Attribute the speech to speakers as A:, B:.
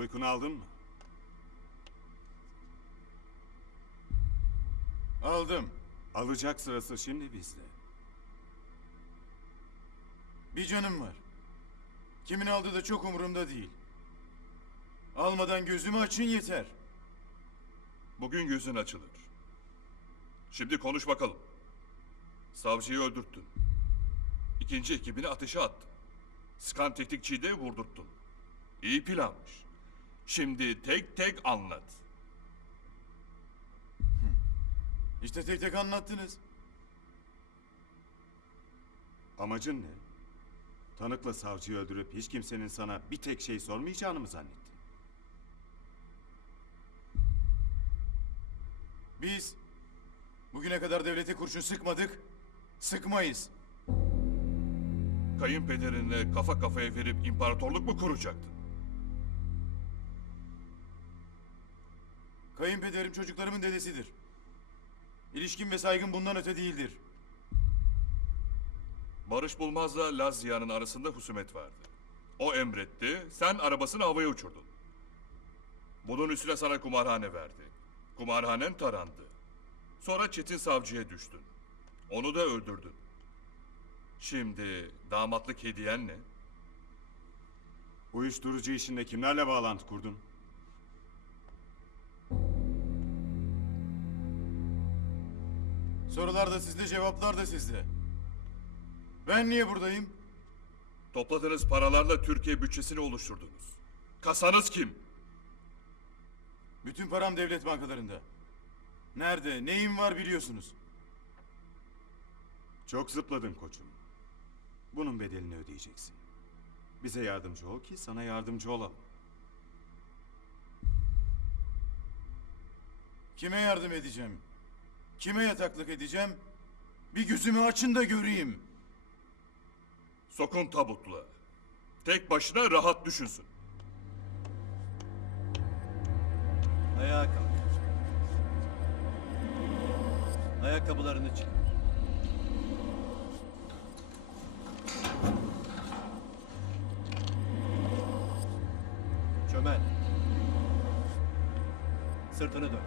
A: Uykunu aldın mı?
B: Aldım.
A: Alacak sırası şimdi bizde.
B: Bir canım var. Kimin aldığı da çok umurumda değil. Almadan gözümü açın yeter.
C: Bugün gözün açılır. Şimdi konuş bakalım. Savcıyı öldürttün. İkinci ekibini ateşe attın. Skan tetikçiyi de vurdurttun. İyi planmış. Şimdi tek tek anlat.
B: İşte tek tek anlattınız.
A: Amacın ne? Tanıkla savcıyı öldürüp hiç kimsenin sana bir tek şey sormayacağını mı zannettin?
B: Biz bugüne kadar devlete kurşun sıkmadık, sıkmayız.
C: Kayınpederinle kafa kafaya verip imparatorluk mu kuracaktın?
B: Kayınpederim çocuklarımın dedesidir. İlişkin ve saygın bundan öte değildir.
C: Barış Bulmaz'la Laz Ziya'nın arasında husumet vardı. O emretti, sen arabasını havaya uçurdun. Bunun üstüne sana kumarhane verdi. Kumarhanen tarandı. Sonra Çetin Savcı'ya düştün. Onu da öldürdün. Şimdi damatlık hediyen ne?
A: Uyuşturucu işinde kimlerle bağlantı kurdun?
B: Sorular da sizde, cevaplar da sizde. Ben niye buradayım?
C: Topladığınız paralarla Türkiye bütçesini oluşturdunuz. Kasanız kim?
B: Bütün param devlet bankalarında. Nerede, neyim var biliyorsunuz.
A: Çok zıpladın koçum. Bunun bedelini ödeyeceksin. Bize yardımcı ol ki sana yardımcı olalım.
B: Kime yardım edeceğim? Kime yataklık edeceğim? Bir gözümü açın da göreyim.
C: Sokun tabutla. Tek başına rahat düşünsün.
D: Ayağa kalk. Ayakkabılarını çıkar. Çömel. Sırtını dön.